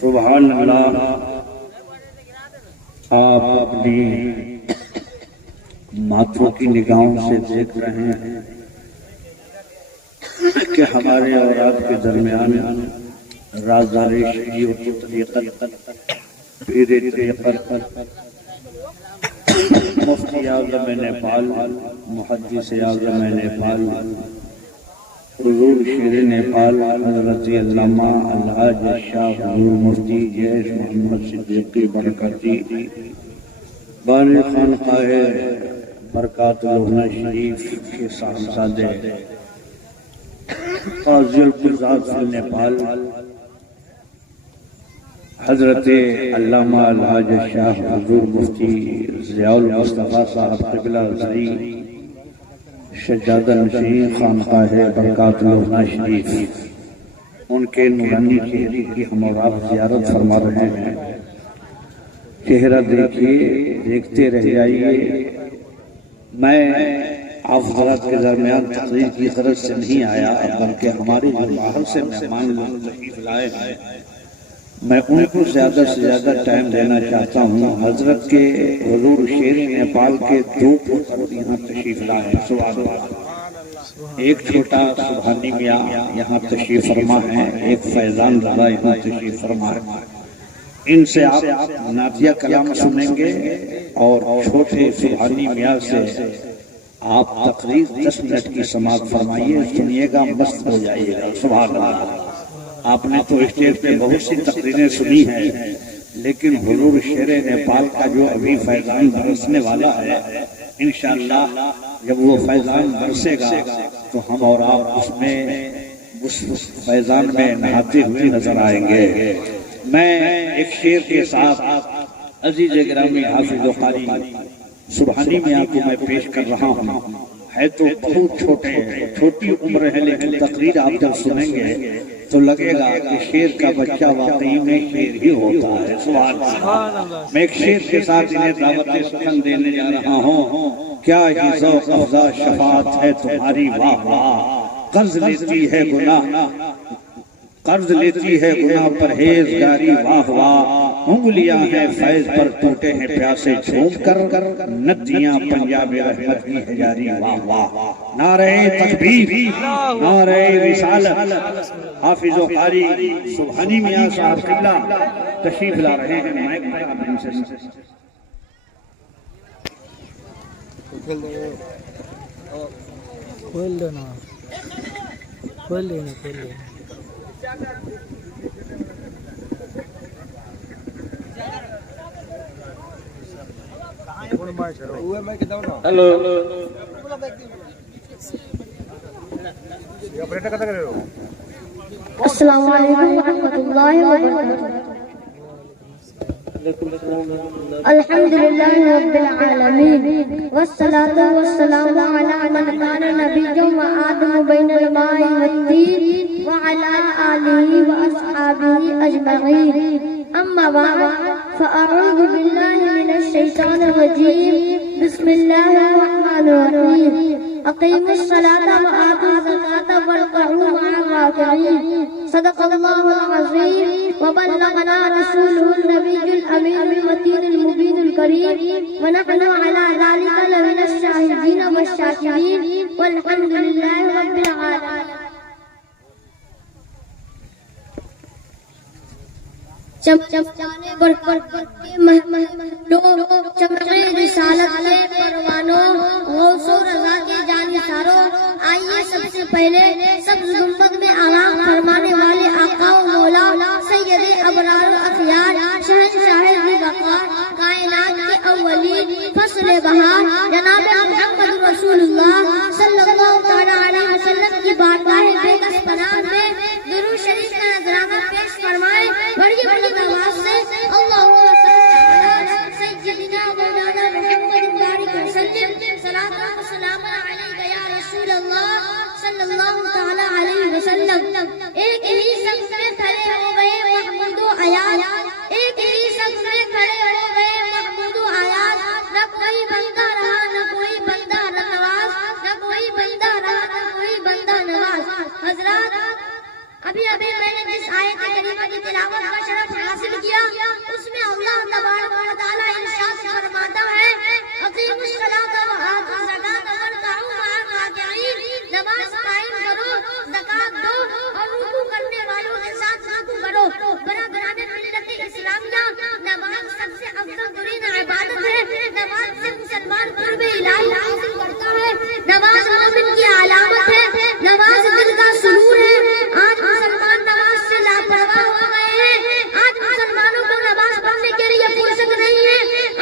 سبحان اللہ، آپ اپنی ماتھوں کی نگاہوں سے دیکھ رہے ہیں کہ ہمارے اور آپ کے درمیان رازدار شریعت و طریقت، پیر طریقت، مفتی اعظم نیپال، محدث اعظم نیپال، حضور شیر نیپال حضرت علامہ الحاج شاہ حضور مفتی جیش محمد صدیقی برکاتی بانی خانقاہ برکات الہنا شریف کے صاحبزادے قاضی القضات فی نیپال حضرت علامہ الحاج شاہ حضور مفتی ضیاء المصطفیٰ صاحب قبلہ زئی شجادہ نشین خانقاہ برکات الہنا شریف، ان کے نورانی چہرے کی ہم اور آپ زیارت فرما رہے ہیں۔ چہرہ دیکھیے، دیکھتے رہ جائیے۔ میں آپ حضرات کے درمیان تقریر کی غرض سے نہیں آیا، بلکہ ہمارے جو باہر سے مہمان لوگ تشریف لائے ہیں، میں ان کو زیادہ سے زیادہ ٹائم دینا چاہتا ہوں۔ حضرت کے حضور شیر نیپال کے 2 پتر یہاں تشریف لائے ہیں، سبحان اللہ۔ ایک چھوٹا سبحانی میاں یہاں تشریف فرما ہے، ایک فیضان رضا یہاں تشریف فرما ہے۔ ان سے آپ نعتیہ کلام سنیں گے اور چھوٹے سبحانی میاں سے آپ تقریر 10 منٹ کی سماعت فرمائیے، سنیے گا، مست ہو جائیے گا، سبحان اللہ۔ آپ نے تو اسٹیج پہ بہت سی تقریریں سنی ہیں، لیکن حضور شیر نیپال کا جو ابھی فیضان برسنے والا ہے، انشاءاللہ جب وہ فیضان برسے گا تو ہم اور آپ اس فیضان میں نہاتے ہوئے نظر آئیں گے۔ میں ایک شعر کے ساتھ عزیز گرامی حافظ و قاری سبحانی میاں کو میں پیش کر رہا ہوں۔ ہے تو بہت چھوٹی عمر ہے، لیکن تقریر آپ جب سنیں گے تو لگے گا کہ شیر کا بچہ واقعی میں شیر ہی ہوتا ہے، سبحان اللہ۔ میں ایک شیر کے ساتھ انہیں دعوت سخن دینے جا رہا ہوں۔ کیا ہی ذوق افزا شفاعت ہے تمہاری، واہ واہ، قرض لیتی ہے گناہ پرہیزگاری، واہ واہ، انگلیاں ہیں فیض پر ٹوٹے ہیں پیاسے جھوم کر، ندیاں پنجاب رحمت کی ہے جاری، واہ واہ، نعرہ تکبیر، نعرہ رسالت۔ حافظ و قاری سبحانی میاں صاحب قبلہ تشریف لا رہے ہیں، مائک پر آپ ان سے کھول دینا، کھول دینا، کھول دینا۔ ہیلو، السلام علیکم ورحمۃ اللہ وبرکاتہ۔ الحمدللہ رب العالمین والصلاة والسلام علی من کان نبیا وآدم بین الماء والطین وعلی آلہ واصحابہ اجمعین، اما بعد فاعوذ باللہ من الشیطان الرجیم، بسم اللہ الرحمن الرحیم، اقیموا الصلاة وآتوا الزکاة وارکعوا مع الراکعین، صدق اللہ العظیم وبلغنا رسوله النبی الامین المتین المبین الکریم، ونحن على ذلك لمن الشاہدین والشاکرین، والحمد للہ رب العالمین۔ چمچمانے برکت کے محمدوں، چمچے رسالت کے پروانوں، غوث و رضا کے جانثاروں، آئیے سب سے پہلے سبز گنبد میں آرام فرمانے والے آقا و مولا سید ابرار و اخیار، شہنشاہ ذی وقار، کائنات کے اولین، فصل بہار، جناب محمد رسول اللہ صلی اللہ تعالی علیہ وسلم کی بارگاہ بیکس پناہ میں درود شریف کا نذرانہ پیش فرمائے۔ بڑی بڑی آواز سے اللہم صل علی سیدنا مولانا محمد بارک وسلم، صلاۃ و سلام علیک یا رسول اللہ صلی اللہ تعالی علیہ وسلم۔ ایک ہی سب سے نے جس آیت کریمہ کی تلاوت کا شرف حاصل کیا اس میں اللہ تبارک و تعالی ارشاد فرماتا ہے اقیموا الصلاۃ وآتوا الزکاۃ وارکعوا مع الراکعین، نماز قائم کرو، زکات دو اور رکوع کرنے والوں کے ساتھ رکوع کرو۔ برادران ملت اسلامیہ، نماز سب سے افضل ترین عبادت ہے۔ نماز سے مسلمان قرب الہی حاصل کرتا ہے۔ نماز مومن کی علامت ہے، نماز دل کا سرور ہے۔ آج مسلمان نماز سے لاپرواہ ہو گئے ہیں۔ آج مسلمانوں کو نماز پڑھنے کے لیے فرصت نہیں ہے۔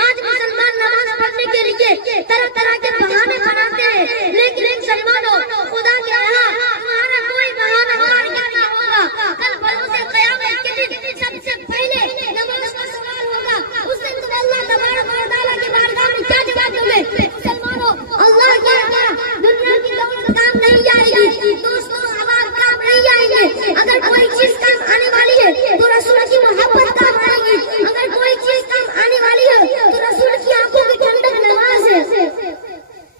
آج مسلمان نماز پڑھنے کے لیے طرح طرح کے بہانے بناتے ہیں، لیکن مسلمانوں خدا کے یہاں تمہارا کوئی بہانہ کار نہیں ہوگا۔ کل بروز قیامت کے دن سب سے پہلے نماز کا سوال ہوگا۔ اس دن تم اللہ تبارک و تعالیٰ کی بارگاہ میں کیا جواب دو گے؟ مسلمانوں، اللہ کے یہاں دنیا کی دولت کام نہیں آئے گی، دوستوں احباب کام نہیں آئیں گے۔ اگر کوئی چیز کام آنے والی ہے تو رسول کی محبت کام آئے گی۔ اگر کوئی چیز کام آنے والی ہے تو رسول کی آنکھوں کی ٹھنڈک نماز ہے۔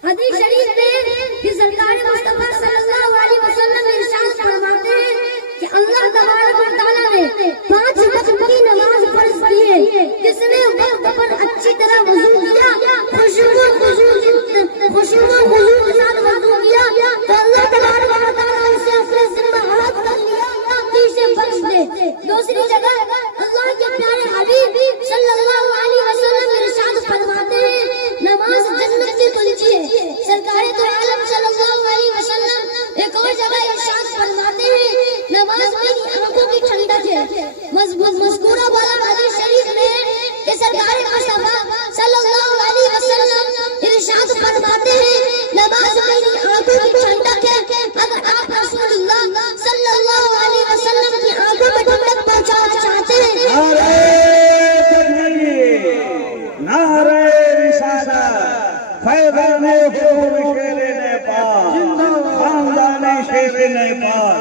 حدیث شریف میں کہ سرکار مصطفیٰ صلی اللہ علیہ وسلم ارشاد فرماتے ہیں کہ اللہ تبارک و تعالیٰ نے 5 وقت کی نماز فرض کی ہے۔ جس نے وقت پر اچھی طرح وضو کیا، خشوع و خضوع کے ساتھ وضو کیا تو اللہ تبارک و تعالیٰ اسے اپنے ذمہ ہاتھ کر لیا کہ اسے بخش دے۔ دوسری جگہ اللہ کے پیارے حبیب صلی اللہ علیہ وسلم ارشاد فرماتے ہیں نماز جنت کی کنجی ہے۔ سرکار تو عالم صلی اللہ علیہ وسلم ایک اور جگہ ارشاد فرماتے ہیں نماز میری آنکھوں کی ٹھنڈک ہے۔ مذکورہ والا حدیث شریف میں کہ سرکار مصطفیٰ صلی اللہ علیہ وسلم ارشاد فرماتے ہیں نماز میری آنکھوں کی ٹھنڈک ہے۔ اگر آپ رسول اللہ صلی اللہ علیہ وسلم کی آنکھوں میں ٹھنڈک پہنچانا چاہتے ہیں، نعرہ رسالت، فیضان حضور شیر نیپال، خاندان شیر نیپال،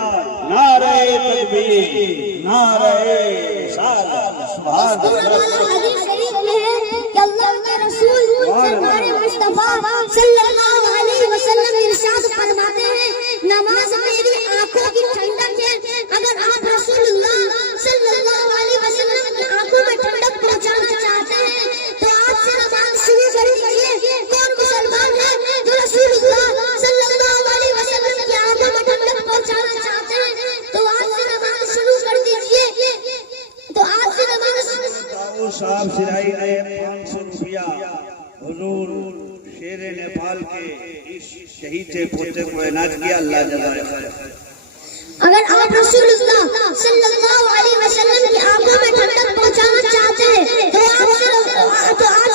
نعرہ تکبیر، نعرہ رسالت، سبحان اللہ۔ حدیث شریف میں ہے کہ اللہ کے رسول سرکار مصطفیٰ صلی اللہ علیہ وسلم ارشاد فرماتے ہیں نماز میری آنکھوں کی ٹھنڈک ہے۔ اگر آپ رسول اللہ صلی اللہ علیہ وسلم کی آنکھوں میں ٹھنڈک پہنچانا چاہتے ہیں تو آج سے نماز شروع کر دیجیے۔ کون مسلمان ہے جو رسول اللہ صلی اللہ علیہ وسلم کی آنکھوں میں ٹھنڈک پہنچانا چاہتے ہیں تو آج سے نماز شروع کر دیجیے۔ تو آج سے نماز صاحب سرائی نے 500 روپیہ حضور شیر نیپال کے اس شہید سے پوتے کو عنایت کیا، اللہ جزائے خیر۔ اگر آپ رسول اللہ صلی اللہ علیہ وسلم کی آنکھوں میں ٹھنڈک پہنچانا چاہتے ہیں تو آج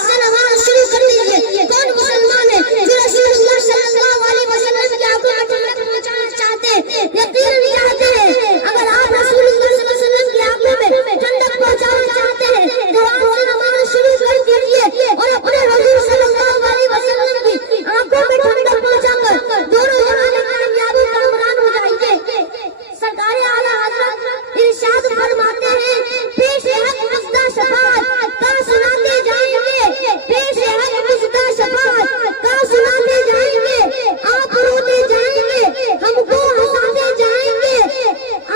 سے نماز شروع کر دیجیے۔ کون مسلمان ہے جو رسول اللہ صلی اللہ علیہ وسلم کی آنکھوں میں ٹھنڈک پہنچانا چاہتے ہیں؟ یقیناً چاہتے ہیں۔ اگر آپ رسول اللہ صلی اللہ علیہ وسلم کی آنکھوں میں ٹھنڈک پہنچانا چاہتے ہیں تو آج سے نماز شروع کر دیجیے اور اپنے رسول صلی اللہ علیہ وسلم کی آنکھوں میں ٹھنڈک پہنچا کر دونوں جہان کامیابی کا حکمران ہو جائیے۔ سرکار اعلیٰ حضرت ارشاد فرماتے ہیں پیش حق مصدع شفاعت کا سناتے جائیں گے، پیش حق مصدع شفاعت کا سناتے جائیں گے، آپ روتے جائیں گے، ہم کو ہنساتے جائیں گے،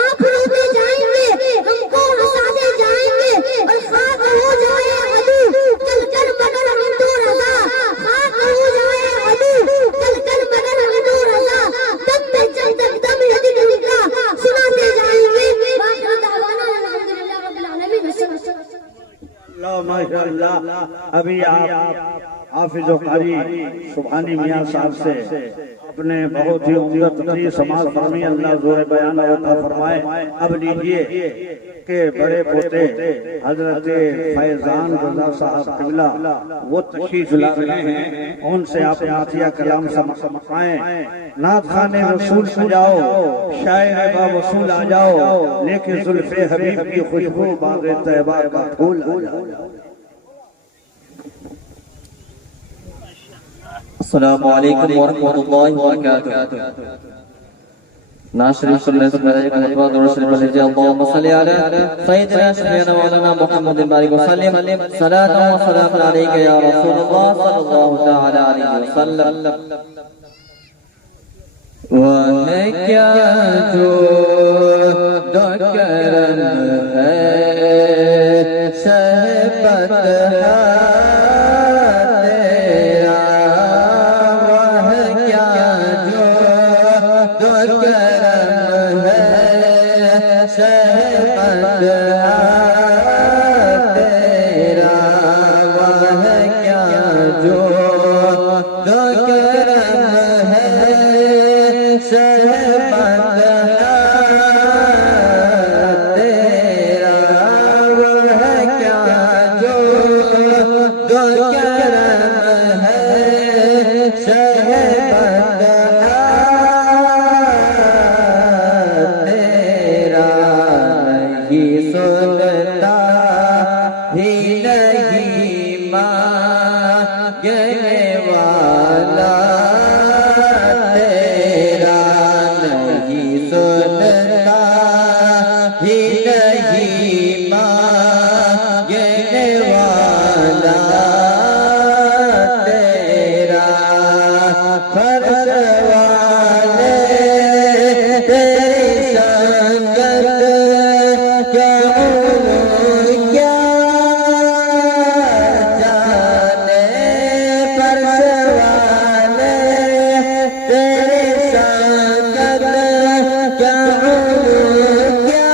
آپ روتے جائیں گے، ہم کو ہنساتے جائیں گے، اور خاک ہو جائے عدو چل کر مگر ہم تو رضا، خاک ہو جائے عدو چل کر مگر ہم تو رضا، دم میں جب تک دم لگے گا سناتے جائیں گے۔ باقی دعوانا الحمدللہ رب العالمین۔ اللہ ماشاء اللہ۔ ابھی آپ حافظ و قاری سبحانی میاں صاحب سے اپنے بہت ہی عمدہ تقریر سماعت فرمائے، اللہ زور بیان عطا فرمائے۔ اب لیجئے کہ بڑے پوتے حضرت فیضان رضا صاحب قبلہ وہ تشریف لا رہے ہیں، ان سے آپ نعتیہ کلام سمائیں، نعت خان رسول سجاؤ، شاعر با وصول آ جاؤ، لیکن زلف حبیب کی خوشبو باغ طیبہ کا پھول آ جاؤ۔ السلام علیکم ورحمۃ اللہ وبرکاتہ۔ ناشری صلی اللہ علیہ وسلم اللهم صل على سيدنا شفيعنا مولانا محمد بارك وسلم صلاة وسلام عليك يا رسول الله صلى الله تعالى عليه وسلم۔ وہ ہے کیا جو دو کرم ہے شہبت تیرا، وہ ہے کیا جو دو کرم ہے شہبت تیرا، وہ ہے کیا جو دو کرم ہے شہبت تیرا، وہ ہے کیا جو دو کرم ہے شہبت تیرا، نہیں سنتا ہی نہیں مانگنے والا تیرا، نہیں سنتا ہی نہیں مانگنے والا تیرا، فرش والے تیری سنگت کیا جانے، فرش والے تیری سنگت کیا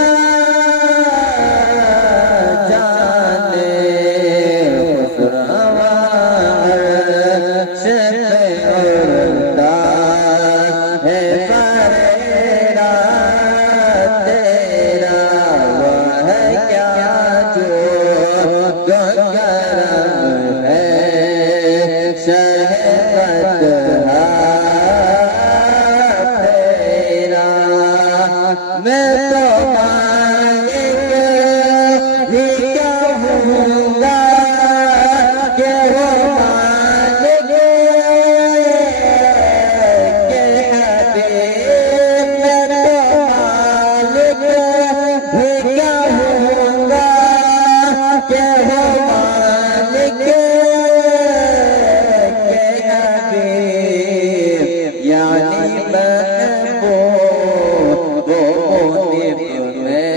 جانے، عرش پہ اڑتا ہے پریرا تیرا، وہ ہے کیا جو دو کرم ہے شہبت تیرا، میں تو مالک ہی کہوں گا کہ وہ مالک کے حبیب، میں تو مالک ہی کہوں گا کہ وہ مالک کے حبیب، یعنی محبوب وہ منیب میں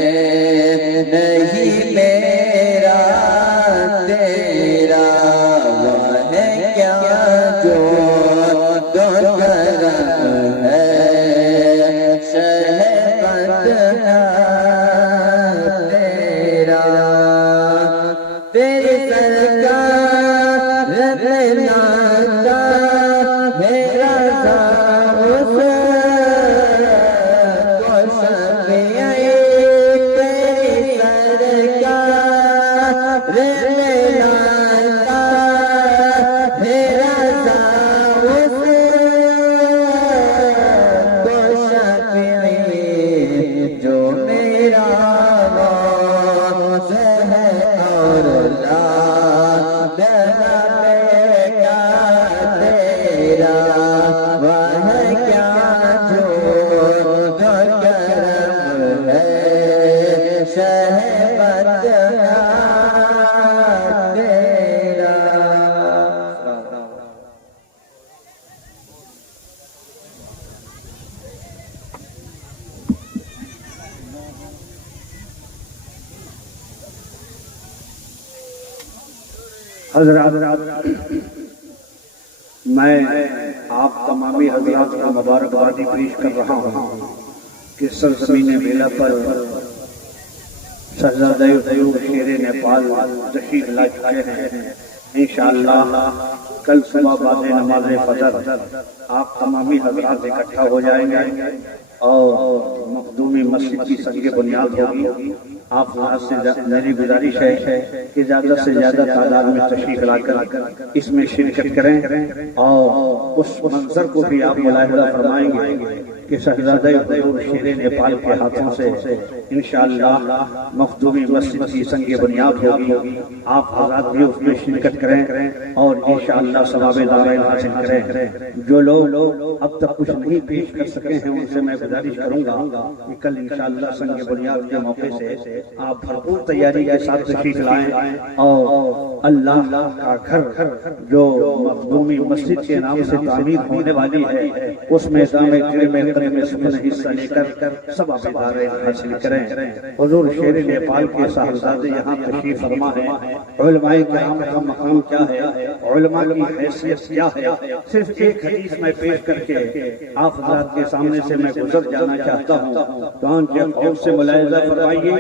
نہیں میرا تیرا، وہ ہے کیا جو دو کرم ہے شہبت تیرا، تیری سرکار ناتا میرا اس کو شفیعی، تیری سرکار ناتا میرا اس کو شفیعی، جو میرا غوث ہے اور لا بیٹا تیرا، وہ ہے کیا جو دو کرم ہے شہبت تیرا۔ حضرات، میں آپ تمامی حضرات کو مبارکبادی پیش کر رہا ہوں کہ سرزمین بیلا پر شہزادہ طیوب شیر نیپال تشریف لا چکے ہیں۔ انشاءاللہ کل صبح بعد نماز فجر آپ تمامی حضرات اکٹھا ہو جائیں گے اور مخدومی مسجد کی سنگ بنیاد ہوگی۔ آپ وہاں سے میری گزارش ہے کہ زیادہ سے زیادہ تعداد میں تشریف لا کر اس میں شرکت کریں اور اس منظر کو بھی آپ ملاحظہ فرمائیں گے کہ شہزادہ طیوب شیر نیپال کے ہاتھوں سے انشاءاللہ مخدومی مسجد کی سنگ بنیاد ہوگی، آپ حضرات بھی اس میں شرکت کریں اور انشاءاللہ ثواب دارین حاصل کریں۔ جو لوگ اب تک کچھ نہیں پیش کر سکے ہیں ان سے میں گزارش کروں گا کہ کل انشاءاللہ سنگ بنیاد کے موقع سے آپ بھرپور تیاری کے ساتھ تشریف لائیں اور اللہ کا گھر جو مخدومی مسجد کے نام سے تعمیر ہونے والی ہے اس میں دامِ کرم قدم سکن حصہ لے کر ثواب دارین حاصل کریں۔ حضور شیر نیپال کے صاحبزادے یہاں تشریف فرما ہے۔ علماء کرام کا مقام کیا ہے، علماء کی حیثیت کیا ہے، صرف ایک حدیث میں پیش کر کے آپ حضرات کے سامنے سے میں گزر جانا چاہتا ہوں۔ چنانچہ قول سے ملاحظہ فرمائیے،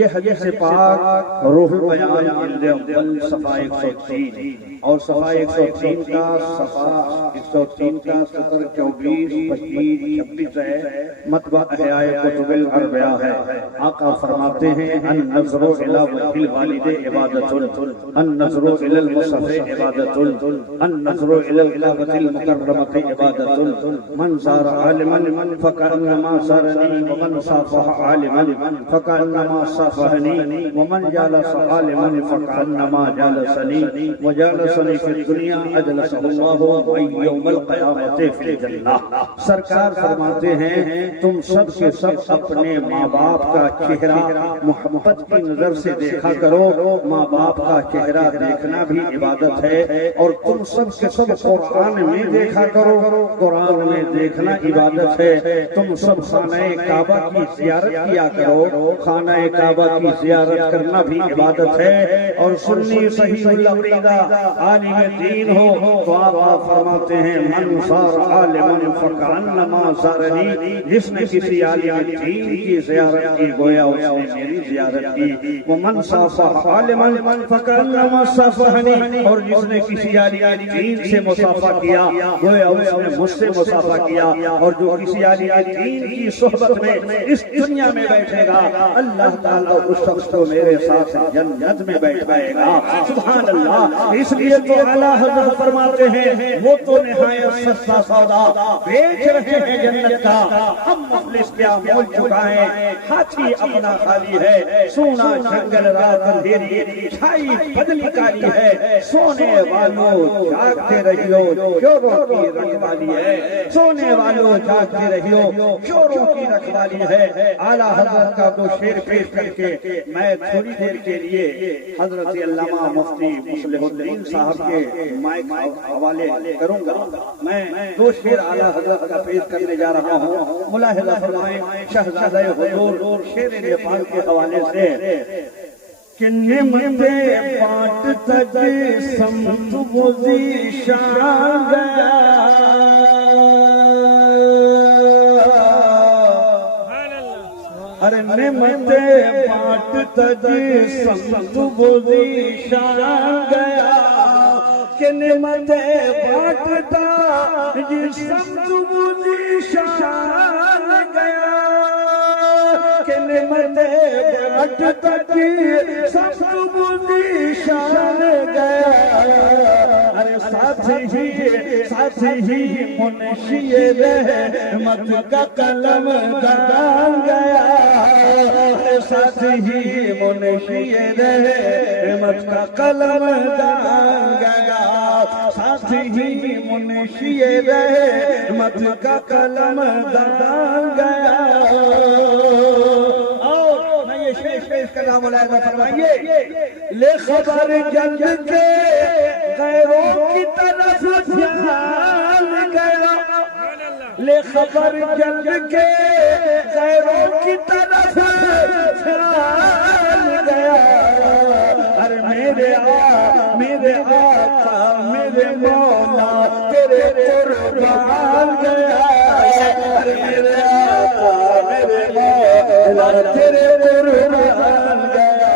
یہ حدیث پاک روح البیان جلد اول صفحہ 103 اور صفحہ 103 کا صفحہ 103 کا سطر 24 25 26 ہے، مطبع احیاء کتب الاربعہ ہے۔ آقا فرماتے ہیں النظر الی وجہ الوالد عبادت، النظر الی المصطفی عبادت، النظر الی الکعبۃ المکرمۃ عبادت، من زار عالما فکأنما زارنی ومن صافح عالما فکأنما صافحنی ومن جالس عالما فکأنما جالسنی وجالسنی فی الدنیا اجلسہ اللہ یوم القیامۃ فی الجنہ۔ سرکار فرماتے ہیں تم سب کے سب اپنے ماں باپ کا چہرہ محبت کی نظر سے دیکھا کرو، ماں باپ کا چہرہ دیکھنا بھی عبادت ہے، اور تم سب کے سب قرآن میں دیکھا کرو، قرآن میں دیکھنا عبادت ہے۔ تم سب خانہ کعبہ کی زیارت کیا کرو، خانہ کعبہ کی زیارت کرنا بھی عبادت ہے۔ اور سنی صحیح العقیدہ عالم دین ہو تو آپ فرماتے ہیں من صار عالما فکأنما زارنی، جس نے کسی عالم دین کی زیارت کی گویا اس نے میری زیارت کی، ومن صافح عالما فکأنما صافحنی، اور جس نے کسی عالم دین سے مصافحہ کیا گویا اس نے مجھ سے مصافحہ کیا، اور جو کسی عالم دین کی صحبت میں اس دنیا میں بیٹھے گا اللہ تعالیٰ اس شخص کو میرے ساتھ جنت میں بیٹھائے گا۔ سبحان اللہ۔ اس لیے تو اعلیٰ حضرت فرماتے ہیں وہ تو نہایت سستا سودا بیچ رہے ہیں جنت کا، ہم مفلس کیا مول چکا ہے، ہاتھی اپنا خالی ہے، سونا جنگل رات اندھیری چھائی بدلی کالی ہے، سونے والوں جاگتے رہیو چوروں کی رکھوالی ہے، سونے والوں جاگتے رہیو چوروں کی رکھوالی ہے۔ اعلیٰ حضرت کا دو شعر پیش کر کے میں تھوڑی دیر کے لیے حضرت علامہ مفتی مصلح الدین صاحب کے مائک حوالے کروں گا۔ میں دو شعر اعلیٰ حضرت کا پیش کرنے جا رہا ہوں، ملاحظہ فرمائیں شہزادہ حضور شیر نیپال کے حوالے سے کہ نعمتیں بانٹتا جسم تو ذیشان گیا، ارے نعمتیں بانٹتا جسم تو ذیشان گیا، کہ نعمتیں بانٹتا جسم تو ذیشان گیا، کہ نعمتیں بانٹتا جسم تو ذیشان گیا، ارے ساتھ ہی منشی رحمت کا قلم دان گیا، ساتھ ہی منشی رحمت کا قلم دان گیا، ساتھ ہی منشی رحمت کا قلم دان گیا۔ اور میں یہ شیش پیش کر رہا ملاحظہ فرمائیے، لے خبر جلد کے غیروں کی طرف دھیان گیا، لے خبر جلد کے غیروں کی طرف دھیان گیا، ارے میرے آقا میرے مولا تیرے قربان گیا، ارے میرے آقا میرے مولا تیرے قربان گیا،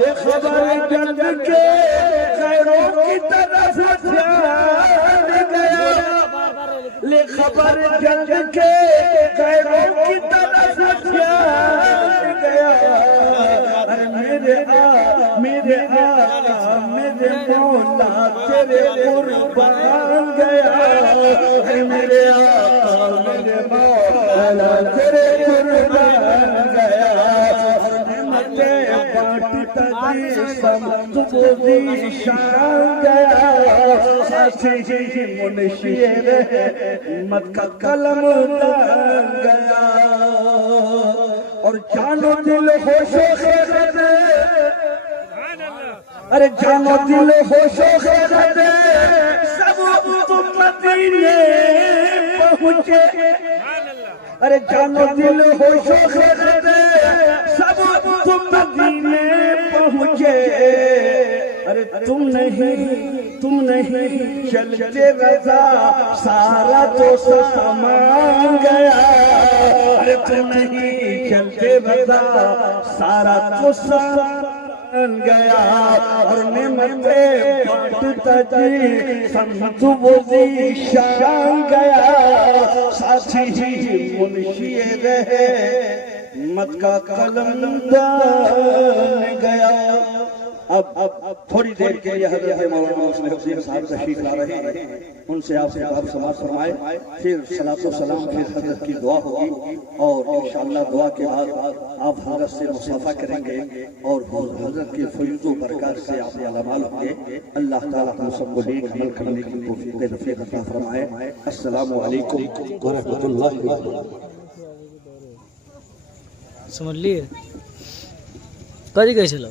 یہ خبر جلد کے غیروں کی طرف دھیان گیا، لے خبر جلد کے غیروں کی طرف دھیان گیا، ارے میرے میرے آقا میرے مولا تیرے قربان گیا ہے، میرے آقا میرے مولا تیرے قربان گیا، نعمتیں بانٹتا جسم تو شان گیا، ساتھی منشی رحمت کا قلم دان گیا، اور جانو دل ہوش و خیرت، ارے جانو دل ہوش و خیرت سب تم مدینے پہنچے، ارے جانو دل ہوش و خیرت سب تم مدینے پہنچے، ارے تم نہیں چلتے رضا سارا تو سامان گیا، ارے تم نہیں چلتے رضا سارا تو سامان گیا، اور نعمتیں بانٹتا جسم وہ شان گیا، ساتھی منشی رحمت کا قلم دان گیا۔ اب تھوڑی دیر کے لیے حضرت مولانا محسن حسین صاحب تشریف لا رہے ہیں، ان سے آپ سماعت فرمائے، پھر صلاۃ و سلام، پھر حضرت کی دعا ہوگی، اور انشاءاللہ دعا کے بعد آپ حضرت سے مصافحہ کریں گے، اور حضرت کے فیض و برکات سے آپ علامال ہوں گے۔ اللہ تعالیٰ ہم سب کو نیک عمل کرنے کی توفیق رفیق عطا فرمائے۔ السلام علیکم ورحمۃ اللہ وبرکاتہ۔ سمجھ لیے کدی گئے چلو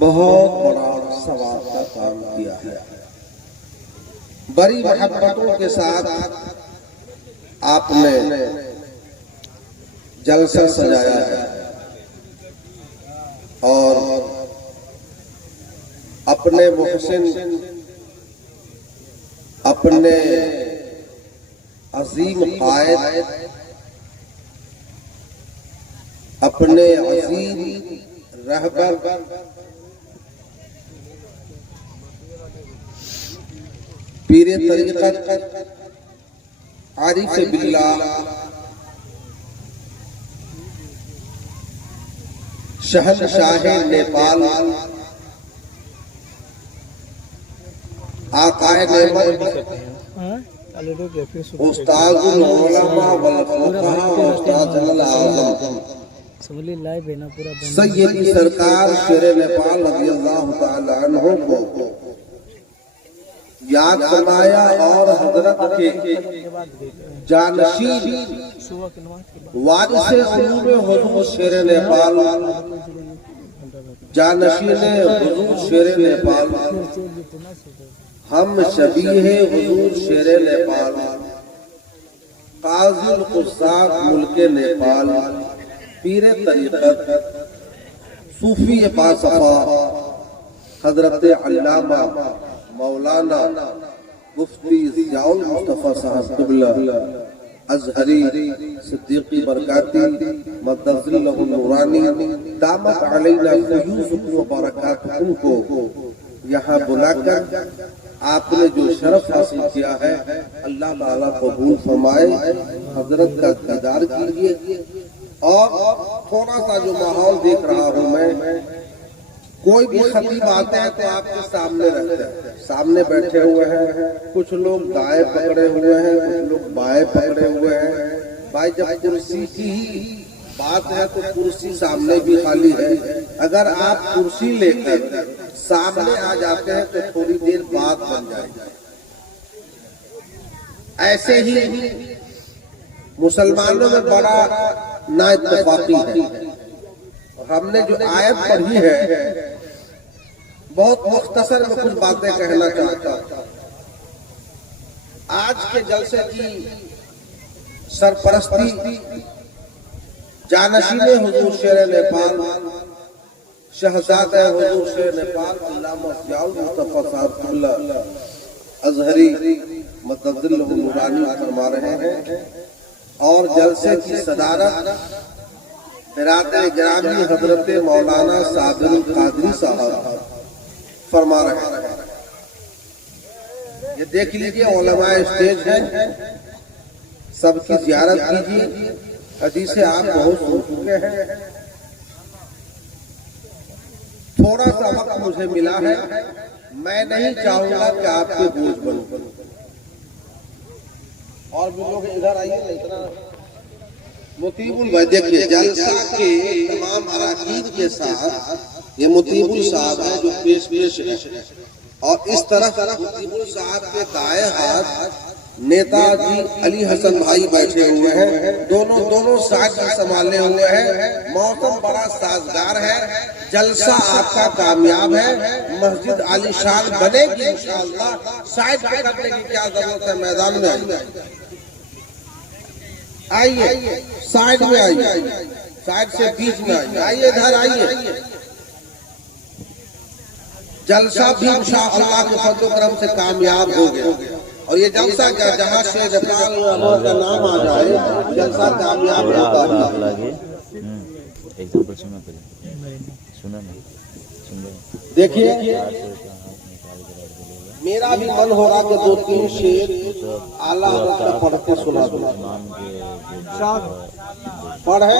بہت بڑا ثواب کا کام کیا ہے. بڑی محبتوں کے ساتھ آپ نے جلسہ سجایا ہے اور اپنے محسن، اپنے عظیم قائد، اپنے عظیم رہبر پیر طریقت عارف باللہ شہنشاہ نیپال آقائے نعمت استاد العلماء والفقہاء استاد الاعظم سیدی سرکار شیر نیپال رضی اللہ تعالی عنہ کو یاد فرمایا اور حضرت کے جانشین وارث علوم حضور شیر نیپال، جانشین حضور شیر نیپال، ہم شبیہ حضور شیر نیپال، قاضی القضات ملک نیپال، پیر طریقت صوفی باصفا حضرت علامہ مولانا مفتی ضیاء المصطفیٰ صاحب قبلہ ازہری صدیقی برکاتی مدد اللہ نورانی دامت علینا فیوزکم و برکاتکم کو یہاں بلا کر آپ نے جو شرف حاصل کیا ہے اللہ تعالیٰ قبول فرمائے. حضرت کا دیدار کیجیے. اور تھوڑا سا جو ماحول دیکھ رہا ہوں میں، کوئی بھی خطیب آتے ہیں تو آپ کے سامنے رہتے ہیں، سامنے بیٹھے ہوئے ہیں، کچھ لوگ دائیں پکڑے ہوئے ہیں، کچھ لوگ بائیں پکڑے ہوئے ہیں. بھائی جب کرسی کی ہی بات ہے تو کرسی سامنے بھی خالی ہے. اگر آپ کرسی لے کر سامنے آ جاتے ہیں تو تھوڑی دیر بات بن جائے گی. ایسے ہی مسلمانوں میں بڑا نا اتفاقی ہے. ہم نے جو آیت پڑھی ہے بہت مختصر میں کچھ باتیں کہنا چاہتا ہوں. آج کے جلسے کی سرپرستی جانشین حضور شیر نیپال، شہزادہ حضور شیر نیپال علامہ ضیاء المصطفیٰ صاحب قبلہ ازہری مدد اللہ نورانی فرما رہے ہیں. اور جلسے کی صدارت برادر گرامی حضرت مولانا صابر القادری صاحب فرما رہے ہیں. یہ دیکھ لیجئے علماء اسٹیج ہیں، سب کی زیارت کیجیے. حدیث آپ بہت سن چکے ہیں. تھوڑا سا وقت مجھے ملا ہے، میں نہیں چاہوں گا کہ آپ کے بوجھ بنوں. اور بھی لوگ ادھر آئیے نا. اتنا مطیب الویدیہ جلسہ کے تمام اراکین کے ساتھ یہ مطیب صاحب ہے جو پیش ہے. اور اس طرح مطیب صاحب کے دائیں ہاتھ نیتا جی علی حسن بھائی بیٹھے ہوئے ہیں. دونوں ساتھ سنبھالے ہوئے ہیں. موسم بڑا سازگار ہے. جلسہ آپ کا کامیاب ہے. مسجد عالی شان بنے گی انشاءاللہ. سائڈ پہ کرنے کی کیا ضرورت ہے، میدان میں آئیے، سائڈ میں آئیے، سائڈ سے بیچ میں آئیے. آئیے ادھر آئیے. جلسہ بھی انشاءاللہ کے فضل و کرم سے کامیاب ہو گیا. اور یہ جلسہ کیا جہاں شیر نیپال کا نام آ جائے جلسہ کامیاب ہوگا. دیکھیے میرا بھی من ہو رہا کہ 2-3 شعر اعلیٰ حضرت کا پڑھ کے سنا دوں. پڑھے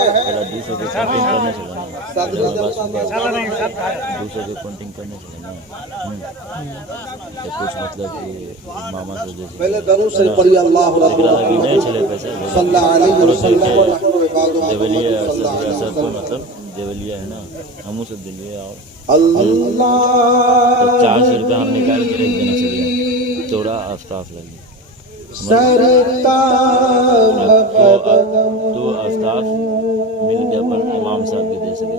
پہلے درود سے پڑھی اللہ رب العالمین صلی اللہ علیہ وسلم. دیولیہ ہے نا، ہم اسے دلیے. اور اللہ 400 روپے ہم نکال کے رکھ دینا چاہیے. چوڑا آفتاب لگی تو آفتاب مل کے اپن امام صاحب کے دے سکے.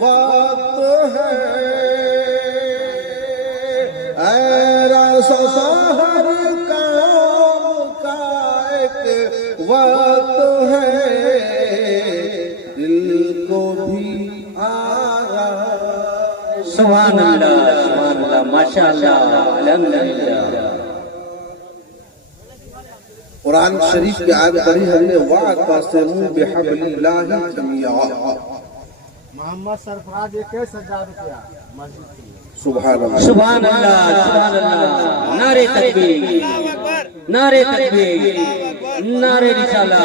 وقت ہے، ایسا ہر کام کا ایک وقت ہے، دل کو بھی آرام۔ سبحان اللہ ماشاء اللہ الحمدللہ۔ قرآن شریف کی آیت پڑھی ہم نے، وَاعْتَصِمُوا بِحَبْلِ اللَّهِ جَمِيعًا۔ محمد سرفراز یہ کیسے 1000 روپیہ مسجد کے لیے؟ سبحان اللہ سبحان اللہ سبحان اللہ، نعرہ تکبیر، نعرہ تکبیر، نعرہ رسالت۔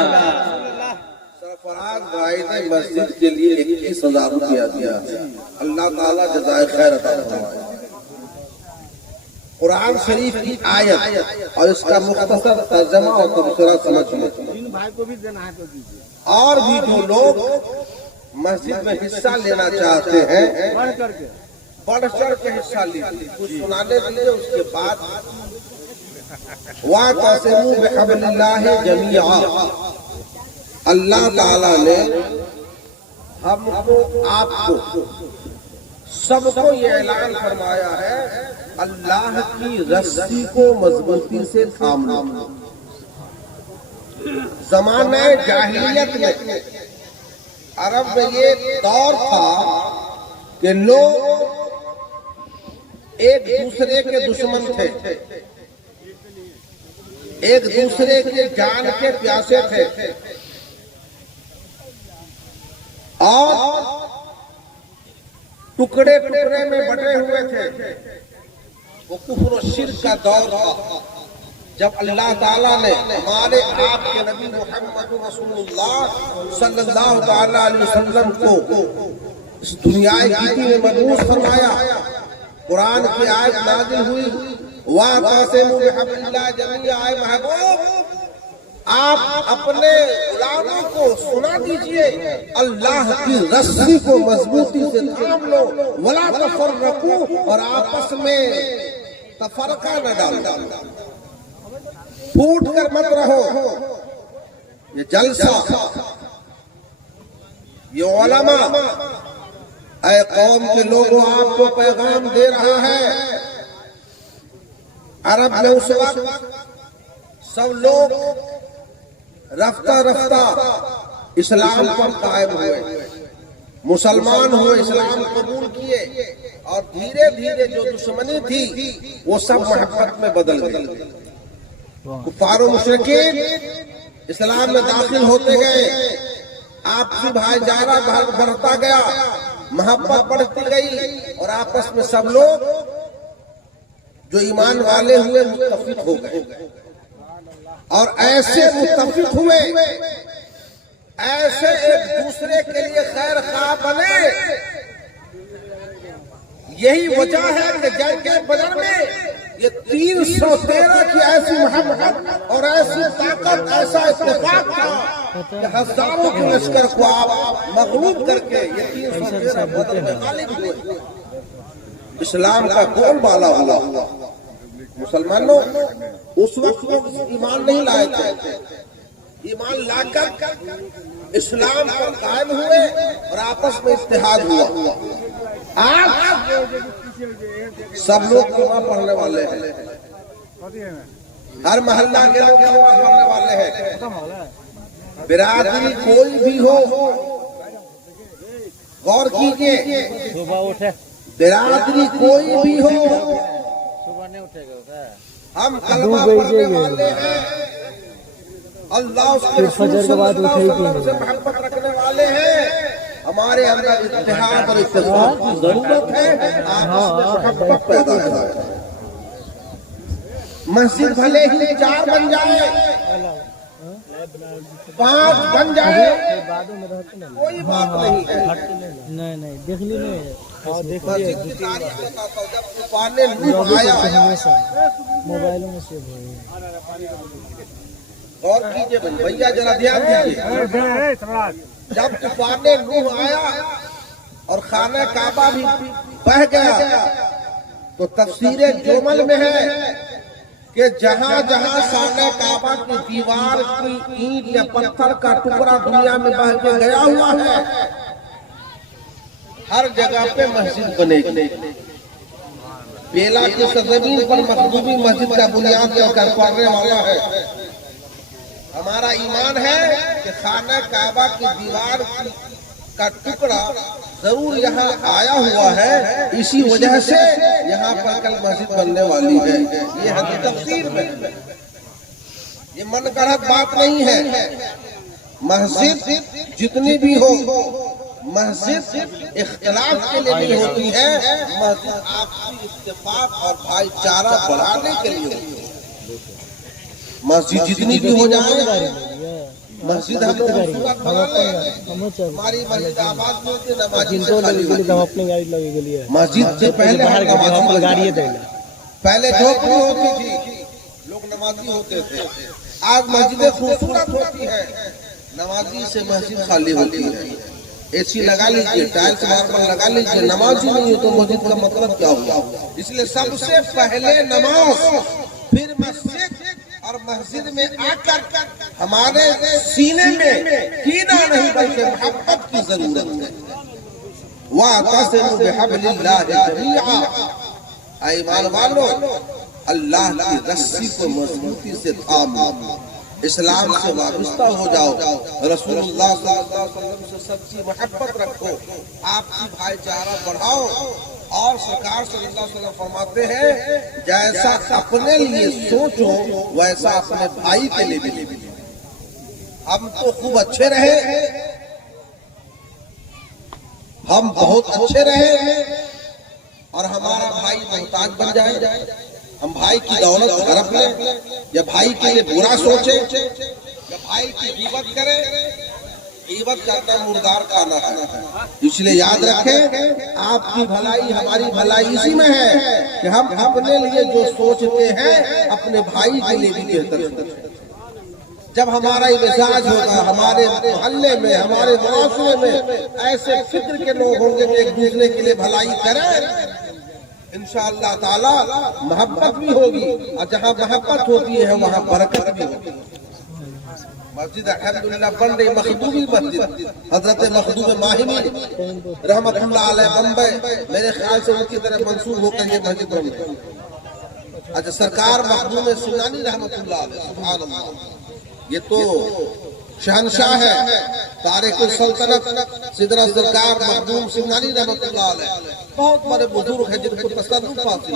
سرفراز قائد مسجد کے لیے 21,000 روپیہ دیا، اللہ تعالیٰ جزائے خیر عطا فرمائے۔ قرآن شریف کی آیت اور اس کا مختصر ترجمہ اور تبصرہ سمجھ لیں۔ جن بھائی کو بھی دینا ہے تو دیجیے، اور بھی جو لوگ مسجد میں حصہ لینا چاہتے ہیں بڑھ کر کے بڑھ چڑھ کے حصہ لیجیے، کچھ سنانے دیجیے، اس کے بعد وَاعْتَصِمُوا بِحَبْلِ اللَّهِ جَمِيعًا۔ اللہ تعالیٰ نے ہم کو، آپ کو، سب کو یہ اعلان فرمایا ہے، اللہ کی رسی کو مضبوطی سے تھام لو۔ زمانہ جاہلیت میں عرب میں یہ دور تھا کہ لوگ ایک دوسرے کے دشمن تھے، ایک دوسرے کے جان کے پیاسے تھے، اور ٹکڑے ٹکڑے میں بٹے ہوئے تھے۔ وہ کفر و شرک کا دور تھا۔ جب اللہ تعالیٰ نے ہمارے آپ کے نبی محمد رسول اللہ صلی اللہ تعالیٰ علیہ وسلم کو اس دنیا کی میں مبعوث فرمایا، قرآن کی آیت نازل ہوئی، وَاعْتَصِمُوا بِحَبْلِ اللَّهِ جَمِيعًا۔ اے محبوب، آپ اپنے غلاموں کو سنا دیجئے، اللہ کی رسی کو مضبوطی سے تھام لو، وَلَا تَفَرَّقُوا، اور آپس میں تفرقہ نہ ڈالو، پھوٹ کر مت رہو۔ یہ جلسہ، یہ علماء، اے قوم کے لوگوں، آپ کو پیغام دے رہا ہے۔ عرب میں اس وقت سب لوگ رفتہ رفتہ اسلام پر قائم ہوئے، مسلمان ہوئے، اسلام قبول کیے، اور دھیرے دھیرے جو دشمنی تھی وہ سب محبت میں بدل گئی۔ کفار و مشرکین اسلام میں داخل ہوتے گئے، آپسی بھائی چارہ بڑھتا گیا، محبت بڑھتی گئی، اور آپس میں سب لوگ جو ایمان والے ہوئے متفق ہو گئے، اور ایسے متفق ہوئے، ایسے ایک دوسرے کے لیے خیر خواہ بنے۔ یہی وجہ ہے کہ جنگ بدر میں یہ 313 کی ایسی محبت اور ایسی طاقت، ایسا اتفاق تھا کہ ہزاروں کے لشکر کو آپ مغلوب کر کے یہ 313 بدر میں غالب ہوئے۔ اسلام کا کون بالا ہوا؟ مسلمانوں اس وقت لوگ ایمان نہیں لائے تھے، ایمان لا کر اسلام پر قائم ہوئے اور آپس میں اتحاد ہوا۔ آج سب لوگ کلمہ پڑھنے والے ہیں، ہر محلہ کے لوگ کلمہ پڑھنے والے ہیں۔ برادری کوئی بھی ہو، غور کیجئے، برادری کوئی بھی ہو، ہم کلمہ پڑھنے والے ہیں، اللہ اس کے رسول صلی اللہ علیہ وسلم سے محبت رکھنے والے ہیں، ہمارے اندر اتحاد اور اتفاق کی ضرورت ہے، آپس میں محبت پیدا ہے۔ مسجد بھلے ہی 4 بن جائے، 5 بن جائے، کوئی بات نہیں ہے۔ نہیں دیکھ لی نہیں، مسجد کی تاریخ بتاتا ہوں، جب طوفان نوح آیا، موبائلوں میں سیو ہوئے، غور کیجئے بھیا، ذرا دھیان دیجئے۔ جب طوفان نوح آیا اور خانہ کعبہ بھی بہہ گیا، تو تفسیر جمل میں ہے کہ جہاں جہاں خانہ کعبہ کی دیوار کی اینٹ یا پتھر کا ٹکڑا دنیا میں بہہ کے گیا ہوا ہے، ہر جگہ پہ مسجد بنے گی. بیلا کی سرزمین پر مخدومی مسجد کا بنیاد کر پڑنے والا ہے. ہمارا ایمان ہے کہ خانہ کعبہ کی دیوار کا ٹکڑا ضرور یہاں آیا ہوا ہے، اسی وجہ سے یہاں پر کل مسجد بننے والی ہے. یہ حدیث تفسیر میں یہ من گڑھت بات نہیں ہے. مسجد جتنی بھی ہو، مسجد اختلاف کے لیے نہیں ہوتی ہے، مسجد آپسی اتفاق اور بھائی چارہ بڑھانے کے لیے ہوتی ہے. مسجد جتنی بھی ہو جائے، مسجد ہم خوبصورت بنا لیں. ہماری مسجد آباد میں ہوتی ہے، نمازی سے خالی ہوتی ہے. مسجد سے پہلے پہلے جھوپڑی ہوتی تھی، لوگ نمازی ہوتے تھے. آج مسجدیں خوبصورت ہوتی ہے، نمازی سے مسجد خالی ہوتی ہے. اے سی لگا لیجیے، ٹائلس ماربل لگا لیجیے، نماز ہی نہیں ہو تو مسجد کا مطلب کیا ہوگا؟ اس لیے سب سے پہلے نماز، پھر مسجد. اور مسجد میں آ کر ہمارے سینے میں کینہ نہیں بلکہ محبت کی ضرورت ہے. وَاعْتَصِمُوا بِحَبْلِ اللَّهِ جَمِيعًا. اے ایمان والو، اللہ کی رسی کو مضبوطی سے تھامو، اسلام سے وابستہ ہو جاؤ، رسول اللہ صلی اللہ علیہ وسلم سے سچی محبت رکھو، آپسی بھائی چارہ بڑھاؤ. اور سرکار صلی اللہ علیہ وسلم فرماتے ہیں جیسا اپنے لیے سوچو ویسا اپنے بھائی کے لیے بھی. ہم تو خوب اچھے رہے، ہم بہت اچھے رہے اور ہمارا بھائی محتاج بن جائے. ہم بھائی کی دولت ہڑپ لیں یا بھائی کے لیے برا سوچیں یا بھائی کی غیبت کریں. غیبت کرنا مردار کھانا ہے. اس لیے یاد رکھیں آپ کی بھلائی ہماری بھلائی اسی میں ہے کہ ہم اپنے لیے جو سوچتے ہیں اپنے بھائی کے لیے بھی بہتر سوچیں. جب ہمارا مزاج ہوگا، ہمارے محلے میں، ہمارے معاشرے میں ایسے فکر کے لوگ ہوں گے کہ ایک دوسرے کے لیے بھلائی کریں، انشاءاللہ تعالی محبت بھی ہوگی. اور جہاں محبت ہوتی ہے وہاں برکت بھی ہوگی. مسجد الحمدللہ بن رہی مخدومی مسجد، حضرت مخدوم ماہمی رحمت اللہ علیہ بمبئی، میرے خیال سے ان کی طرح منسوب ہو کر یہ مسجد بن رہی. اچھا، سرکار مخدوم سنانی رحمت اللہ علیہ، سبحان اللہ، یہ تو شہنشاہ ہے، تارک السلطنت سدرہ سرکار مخدوم سنانی رحمت اللہ علیہ. بہت بڑے بزرگ ہیں جن کو تصرف حاصل،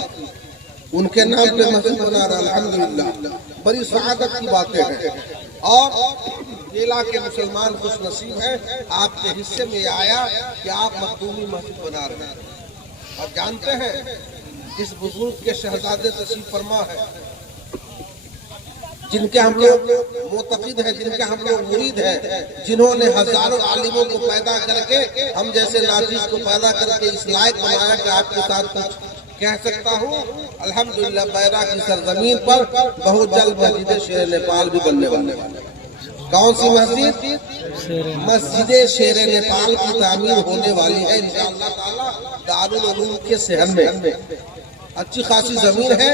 ان کے نام پہ مسجد بنا رہا. الحمدللہ بڑی سعادت کی باتیں ہیں. اور بیلا کے مسلمان خوش نصیب ہیں، آپ کے حصے میں یہ آیا کہ آپ مخدومی مسجد بنا رہے ہیں. اور جانتے ہیں جس بزرگ کے شہزادے تشریف فرما ہے، جن کے ہم لوگ معتقد ہیں، جن کے ہم لوگ مرید ہیں، جنہوں نے ہزاروں عالموں کو پیدا کر کے ہم جیسے ناچیز کو پیدا کر کے اس لائق بنایا کہ آپ کے ساتھ کچھ کہہ سکتا ہوں. الحمدللہ بیرا کی سرزمین پر بہت جلد مسجد شیر نیپال بھی بننے والے. کون سی مسجد؟ مسجد شیر نیپال کی تعمیر ہونے والی ہے انشاءاللہ تعالی دارالعلوم کے صحن میں. اچھی خاصی زمین ہے،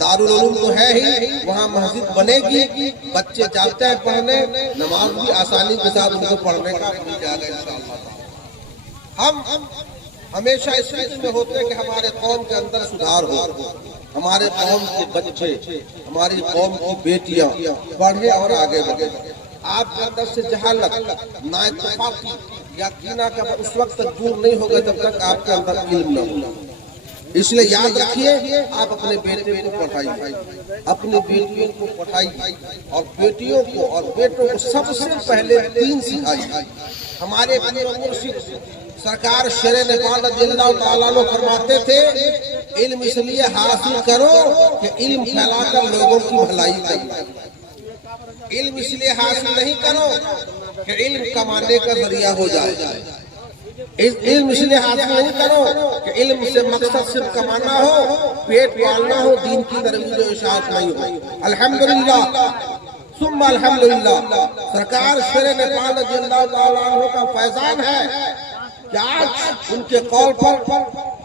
دارالعلوم تو ہے ہی، وہاں مسجد بنے گی. بچے جاتے ہیں پڑھنے، نماز بھی آسانی کے ساتھ ان کو پڑھنے کا مل جائے گا انشاءاللہ. ہم ہمیشہ اس فکر میں ہوتے ہیں کہ ہمارے قوم کے اندر سدھار ہو، ہمارے قوم کے بچے، ہماری قوم کی بیٹیاں پڑھے اور آگے بڑھے. آپ کے اندر سے جہالت، نااتفاقی یا کینہ کا اس وقت تک دور نہیں ہوگا جب تک آپ کے اندر علم نہ ہو. اس لیے یاد رکھیے، آپ اپنے بیٹے کو پڑھائیے، اپنی بیٹیوں کو پڑھائیے، اور بیٹیوں کو اور بیٹوں کو سب سے پہلے دین سکھائیے. ہمارے مرشد سرکار شیر نیپال رضی اللہ تعالیٰ عنہ فرماتے تھے علم اس لیے حاصل کرو کہ علم پھیلا کر لوگوں کی بھلائی کرو. علم اس لیے حاصل نہیں کرو کہ علم کمانے کا ذریعہ ہو جائے. علم اس لیے حاصل نہیں کرو کہ علم سے مقصد صرف کمانا ہو، پیٹ پالنا ہو، دین کی ترویج و اشاعت نہیں ہو. الحمدللہ ثم الحمدللہ سرکار شیر نیپال رضی اللہ تعالیٰ عنہ کا فیضان ہے کہ آج ان کے قول پر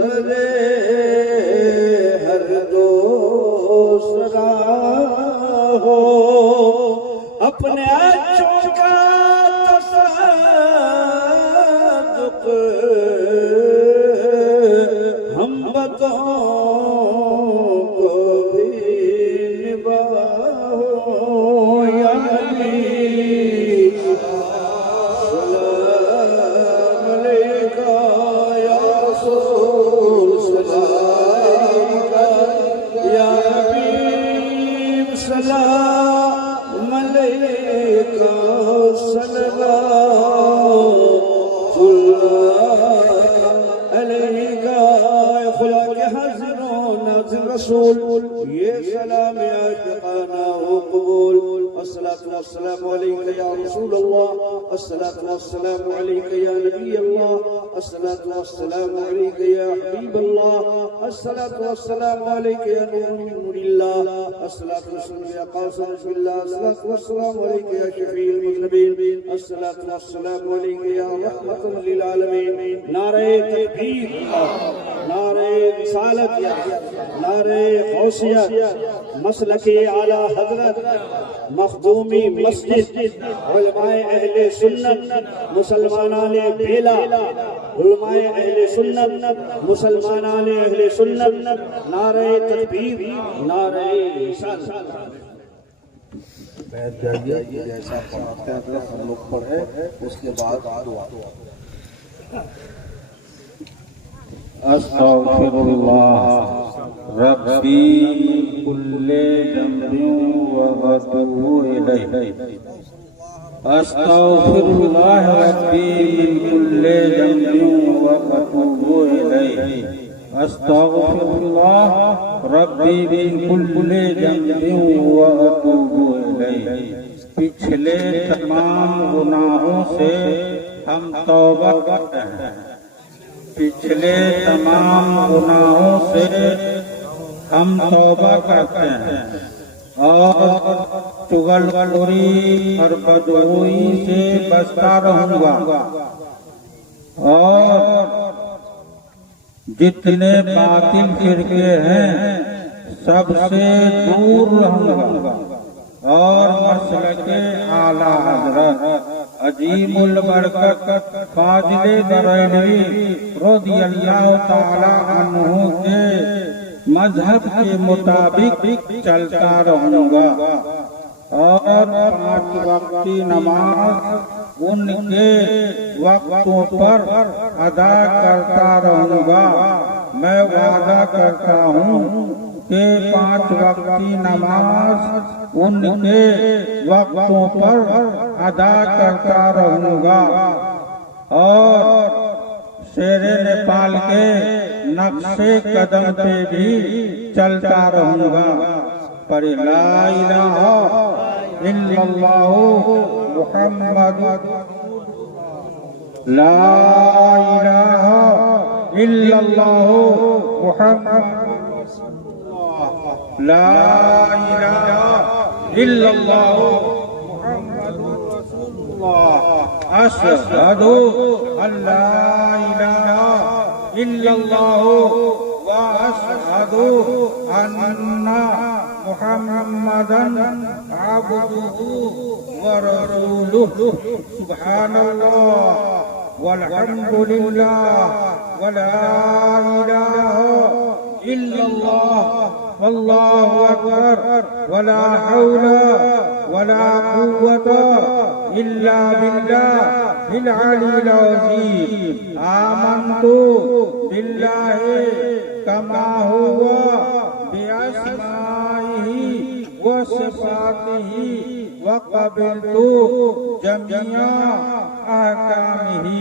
سرورے ہر دوسرا ہو اپنے اچھوں کا تصدق ہم بدوں کو بھی نبھاؤ یا نبی سلام علیکہ یا رسول سلام علیکہ یا حبیب سلام علیکہ صلوات اللہ علیکہ خدا کے حاضر و ناظر رسول یہ سلام عاشقانہ و قبول الصلاة والسلام علیکہ یا رسول اللہ الصلاة والسلام علیکہ یا نبی اللہ الصلاة والسلام علیکہ یا حبیب اللہ الصلاة والسلام علیکہ یا نور اللہ الصلاة والسلام یا قاسم رسول اللہ الصلاة والسلام علیکہ یا شفیع المذنبین الصلاة والسلام علیکہ یا رحمت للعالمین نعرہ تکبیر نعرہ رسالت نعرہ غوثیہ مسلک اعلیٰ حضرت مخدومی مسجد علماء اہل سنت مسلمانان بیلا علماء اہل سنت مسلمانان اہل سنت نعرہ تکبیر نعرہ رسالت بیٹھ جائیے جیسا پڑھاتے ہیں ہم لوگ پڑھے اس کے بعد دعا استغفر اللہ ربی کل ذنب واتوب الیہ استغفر اللہ ربی من کل ذنب واتوب الیہ استغفر اللہ ربی من کل ذنب واتوب الیہ پچھلے تمام گناہوں سے ہم توبہ کرتے ہیں پچھلے تمام گناہوں سے ہم توبہ کرتے ہیں اور چغل خوری اور بدگوئی سے بچتا رہوں گا اور جتنے باطل فرقے ہیں سب سے دور رہوں گا اور مسلک اعلیٰ حضرت عظیم البرکت فاضل بریلوی رضی اللہ تعالی عنہ کے مذہب کے مطابق چلتا رہوں گا اور 5 وقت کی نماز ان کے وقتوں پر ادا کرتا رہوں گا میں وعدہ کرتا ہوں کہ 5 وقت کی نماز ان کے وقتوں پر ادا کرتا رہوں گا اور شیر نیپال کے نقش قدم پہ بھی چلتا رہوں گا پر لا الہ الا اللہ محمد لا الہ الا اللہ محمد لا الہ الا اللہ محمد رسول اللہ اشہد ان لا الہ الا اللہ واشہد ان محمدا عبدہ ورسولہ سبحان اللہ والحمد للہ ولا الہ الا اللہ واللہ اکبر ولا حول ولا قوة الا باللہ العلی العظیم آمنت باللہ کما ہوا باسمائہ وصفاتہ وقبلت جميع احکامہ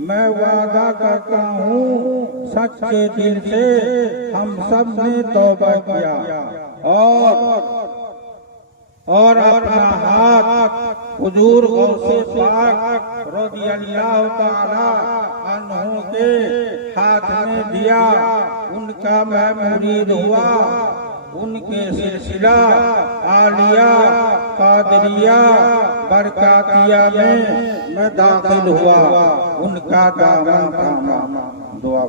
میں وعدہ کرتا ہوں سچے دل سے ہم سب نے توبہ کیا اور اپنا ہاتھ حضور غوث پاک رضی اللہ تعالی عنہ کے ہاتھ میں دیا ان کا میں مرید ہوا ان کے سلسلہ عالیہ قادریہ برکاتیہ میں داخل ہوا ان کا دامن تھاما دعا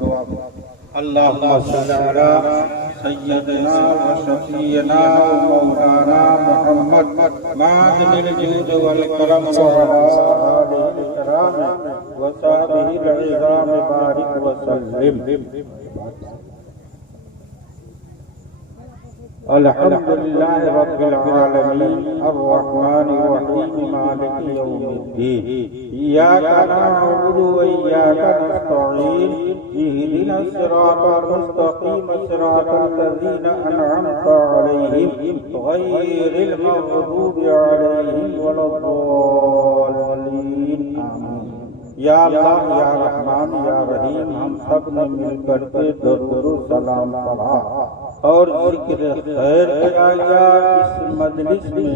اللهم صل على سيدنا وشفينا ومولانا محمد معدن الجود والكرم وعلى آله الكرام وصحبه العظام بارك وسلم. الحمد لله رب العالمين الرحمن الرحيم مالك يوم الدين إياك نعبد وإياك نستعين اهدنا الصراط المستقيم صراط الذين أنعمت عليهم غير المغضوب عليهم ولا الضالين آمين. یا اللہ یا رحمان یا رحیم، ہم سب نے مل کر کے درود و سلام پڑھا اور ذکر خیر کیا اس مجلس میں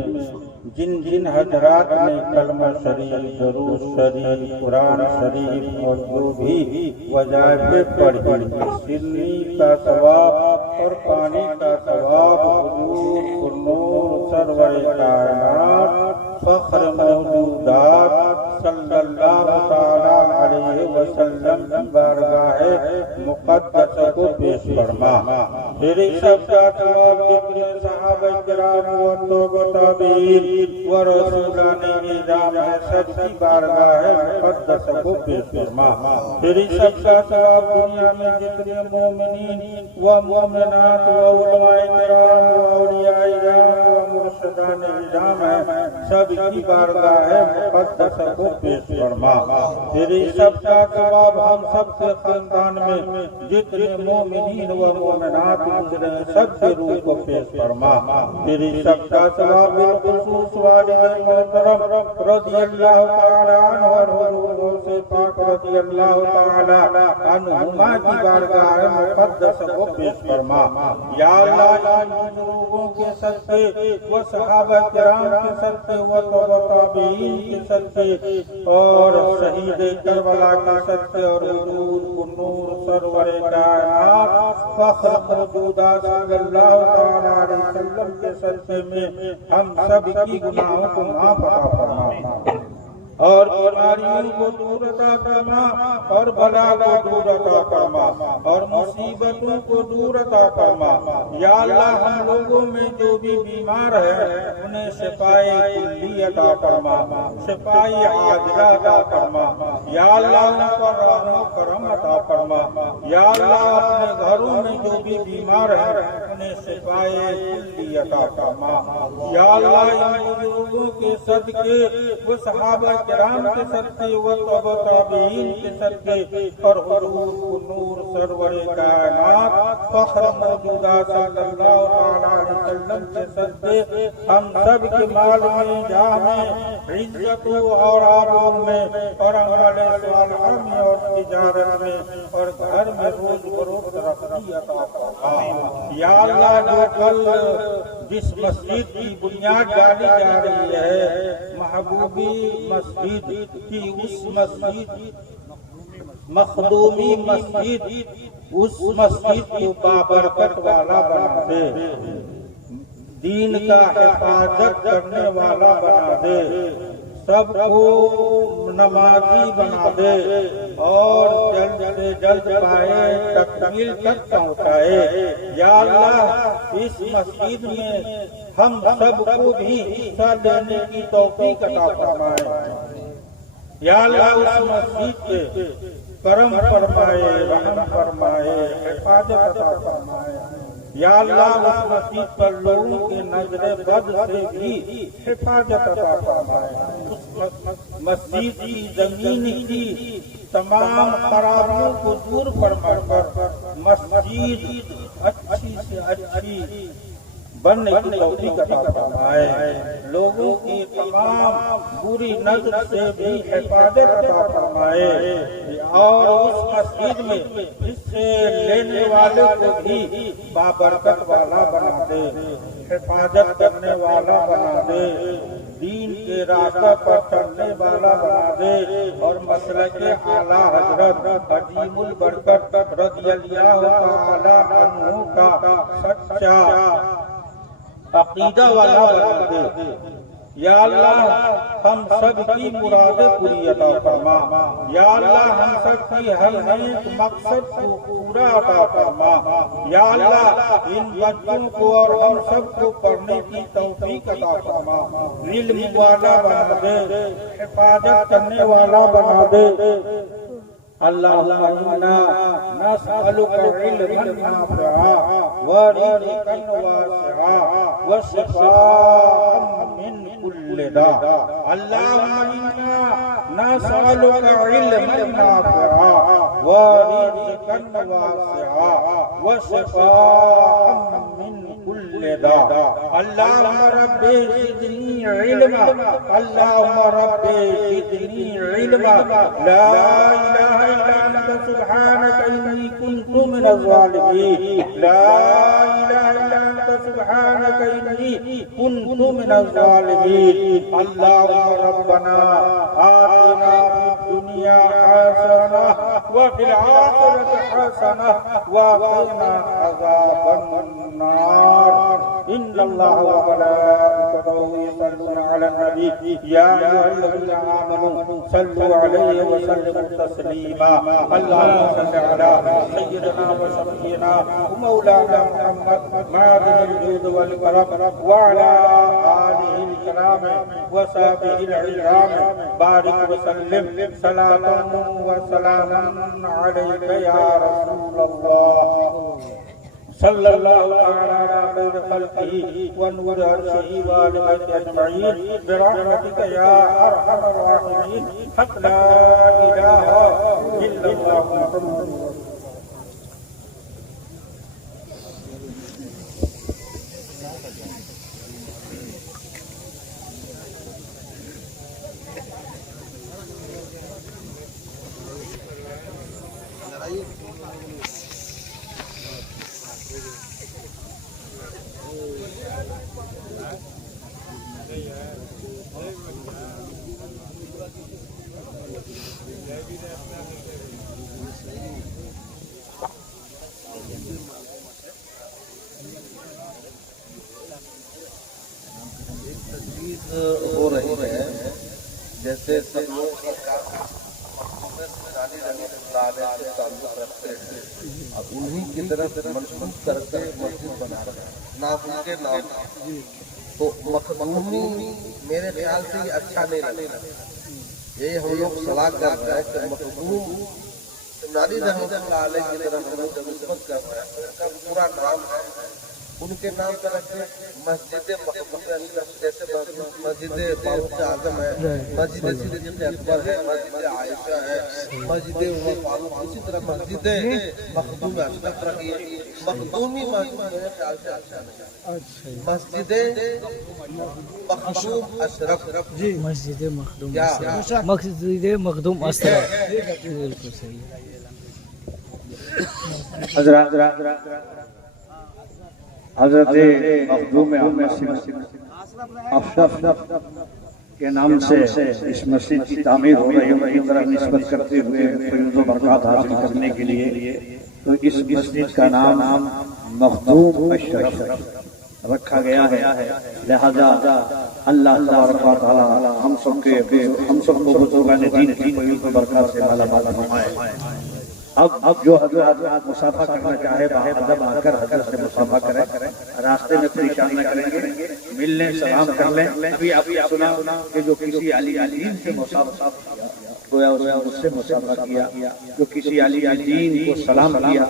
جن جن حضرات نے کلمہ شریف، درود شریف، قرآن شریف اور جو بھی وظائف پڑھی، سنی کا ثواب اور پانی کا ثواب حضور نور سرور کائنات فخر موجودات صلی اللہ تعالی علیہ وسلم کی بارگاہ مقدس کو پیش فرما. میرے سب کا ثواب ذکر صحابہ کرام و تابعین و رسولان نظام سب کی بارگاہ مقدس کو پیش فرما. میرے سب کا ثواب دنیا میں جتنے مومنین و مومنات و علماء کرام و اولیاء کرام و مرشدان نظام سب کی بارگاہ مقدس کو پیش فرما. تیری سب کا ثواب ہم سب کے خاندان میں جتنے مومنین و مومنات گزرے سب کے روح کو پیش فرما. تیری سب کا ثواب بالخصوص والد محترم رضی اللہ تعالی عنہ اور حضور سے پاک رضی اللہ تعالی عنہما کی بارگاہ مقدس کو پیش فرما. یا اللہ ان بزرگوں کے صدقے و صحابہ کرام کے صدقے و تابعین کے صدقے اور شہید کربلا کے صدقے اور حضور نور سرور کائنات فخر موجودات صلی اللہ تعالی علیہ وسلم کے صدقے میں ہم سب کی گناہوں کو معاف عطا فرما اور بیماریوں کو دور عطا فرما اور بلا کو دور عطا فرما اور مصیبتوں کو دور عطا فرما. یا اللہ ہم لوگوں میں جو بھی بیمار ہے انہیں شفائے کلی عطا فرما، شفائے عاجلہ عطا فرما. یا اللہ ان پر رحم و کرم عطا فرما. یا اللہ اپنے گھروں میں جو بھی بیمار ہے انہیں شفائے کلی عطا فرما. یا اللہ ان بزرگوں کے صدقے وہ صحابہ کرام کے صدقے و تابعین کے صدقے اور حضور نور سرور کائنات فخر موجودات صلی اللہ علیہ وسلم کے صدقے ہم سب کے مال میں، جاہ میں، عزت اور آبرو میں اور عمل صالحہ میں اور تجارت میں اور گھر میں روز بروز رفتی عطا فرما. یا اللہ جو کل جس مسجد کی بنیاد ڈالی جا رہی ہے محبوبی مسجد کی، اس مسجد مخدومی مسجد اس مسجد کو بابرکت والا بنا دے، دین کا حفاظت کرنے والا بنا دے، سب کو نمازی بنا دے اور جلد سے جلد پائے تکمیل تک پہنچائے. یا اللہ اس مسجد میں ہم سب کو بھی حصہ لینے کی توفیق عطا فرمائے. یا اللہ اس مسجد کے کرم فرمائے، رحم فرمائے، حفاظت عطا فرمائے. یا اللہ اس مسجد پر لوگوں کے نظر بد سے بھی حفاظت عطا فرمائے. اس مسجد کی زمین کی تمام خرابیوں کو دور فرما کر مسجد اچھی سے اچھی بننے کی توفیق عطا فرمائے. لوگوں کی تمام بری نظر سے بھی حفاظت عطا فرمائے اور اس مسجد میں حصے لینے والے کو بھی بابرکت والا بنا دے، حفاظت کرنے والا بنا دے، دین کے راستہ پر چلنے والا بنا دے اور مسلک اعلیٰ حضرت عظیم البرکت رضی اللہ تعالی عنہ کا سچا عقیدہ والا بنا دے. یا اللہ ہم سب کی مرادیں پوری عطا فرما، یا اللہ ہم سب کی ہر نیک مقصد کو پورا عطا فرما، یا اللہ ان بچوں کو اور ہم سب کو پڑھنے کی توفیق عطا فرما، علم والا بنا دے، حفاظت کرنے والا بنا دے۔ اللہم انا نسألک علما نافعا ورزقا واسعا وشفاء من كل داء۔ اللہم انا نسألک علما نافعا ورزقا واسعا وشفاء من كل داء۔ اللہم رب زدنی علما، اللہم رب زدنی علما، لا الہ الا انت سبحانك انی کنت من الظالمین، لا الہ الا انت سبحانك انی کنت من الظالمین۔ اللہم ربنا آتنا فی الدنیا حسنہ وفی الآخرۃ حسنہ وقنا عذاب النار۔ ان اللہ وملائکتہ یصلون علی النبی یا ایھا الذین آمنوا صلوا علیہ وسلموا تسلیما۔ اللہم صل علی سیدنا وشفیعنا ومولانا محمد معدن الجود والکرم وعلی آلہ الکرام وصحبہ العظام، بارک وسلم صلاۃ وسلاما علیک یا رسول اللہ، صلی اللہ تعالی علی خیر خلقہ ونور عرشہ وآل بیتہ اجمعین برحمتک یا ارحم الراحمین، حق لا الہ الا اللہ محمد۔ ہو رہی ہے جیسے سب لوگ تعلق رکھتے ہیں، اب انہیں کی طرف منسوخ کر کے مسجد بنا رہے ہیں نام ان کے نام، تو مخدومی میرے خیال سے یہ اچھا نہیں لگتا۔ یہی ہم لوگ صلاح کر رہے ہیں کہ مخدوم ناری رحمۃ اللہ علیہ کی طرف ہم لوگ نسبت کر رہے ہیں، ان کا پورا نام ہے، ان کے نام پر رکھے مسجد جیسے مسجد فاروق اعظم ہے، مسجد صدیق اکبر ہے، مسجد عائشہ ہے، مسجد عمر فاروق، اسی طرح مسجد مخدوم اشرف رکھیے۔ مخدومی مسجد میرے خیال سے اچھا نہیں، مسجد مخدوم اشرف، جی مسجد مخدوم اشرف، مسجد مخدوم اشرف، بالکل صحیح۔ حضرت مخدوم احمد اشرف کے نام سے اس مسجد کی تعمیر ہو رہی ہے، اسی طرح نسبت کرتے ہوئے فیض و برکات حاصل کرنے کے لیے تو اس مسجد کا نام مخدوم اشرف رکھا گیا ہے۔ لہذا اللہ تبارک و تعالی ہم سب کو بزرگان دین کی فیض و برکات سے مالا مال فرمائے۔ اب جو حضرات مسافہ کرنا چاہے ادب آ کر حضرت سے مسافہ کریں، راستے میں پریشان نہ کریں گے، مل لیں، سلام کر لیں۔ ابھی آپ نے سنا کہ جو کسی علی دین سے مسافہ گویا اس سے مسافہ کیا، جو کسی علی دین کو سلام کیا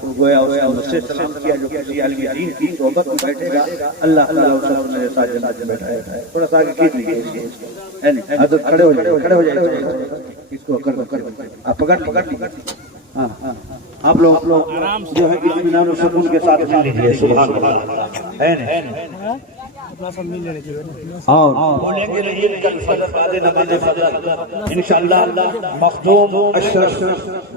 تو گویا اس سے سلام کیا، جو کسی علی دین کی صحبت میں بیٹھے گا اللہ تعالیٰ اسے میرے ساتھ جنت میں بیٹھائے گا۔ تھوڑا سا آگے کیجیے، حضرت کھڑے ہو جائے، اس کو آپ پکڑ ہاں آپ لوگ جو ہے اطمینان و سکون کے ساتھ مل لیجیے۔ سبحان اللہ ہے نا، اور بولیں گے عید کا فضل بعد نماز فجر انشاءاللہ مخدوم اشرف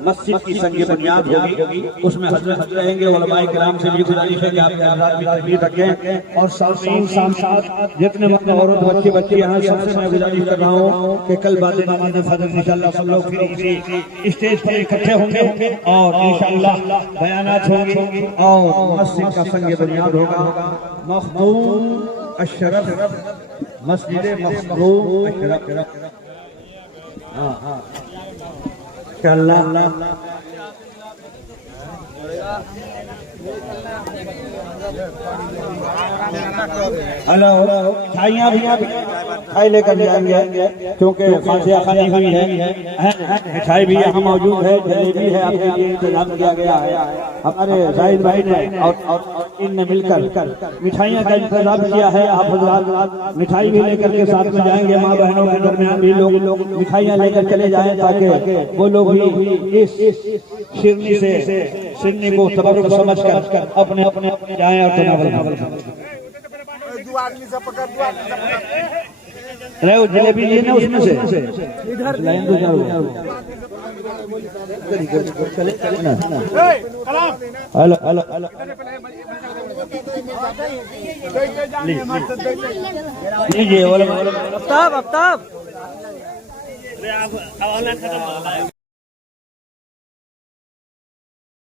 مسجد کی سنگ بنیاد ہوگی، اس میں حضرت رہیں گے۔ علماء کرام سے بھی گزارش ہے کہ آپ کے حضرات بھی تشریف رکھیں، اور سامعین سامعات جتنے وقت عورت بچے یہاں سب سے میں گزارش کر رہا ہوں کہ کل بعد نماز فجر انشاءاللہ سب لوگ پھر اسی اسٹیج پر اکٹھے ہوں گے اور انشاءاللہ بیانات ہوں گے اور مسجد کا سنگ بنیاد ہوگا۔ مخدوم اشرف مسجد مخدوم اشرف انشاءاللہ ہلو مٹھائیاں بھی مٹھائی لے کر جائیں گے کیونکہ فاتحہ خوانی ہوئی ہے مٹھائی بھی یہاں موجود ہے جلیبی ہے آپ کے لیے انتظام کیا گیا ہے ہمارے زاہد بھائی نے اور ان نے مل کر مٹھائیاں کا انتظام کیا ہے آپ حضرات مٹھائی بھی لے کر کے ساتھ میں جائیں گے ماں بہنوں کے درمیان بھی لوگ مٹھائیاں لے کر چلے جائیں تاکہ وہ لوگ بھی اس شیرنی سے سنی کو تبرک سمجھ کر اپنے جائیں اور تناول رہے وہ جلیبی لینا اس میں سے لائن تو جاؤ لیجیے افتاب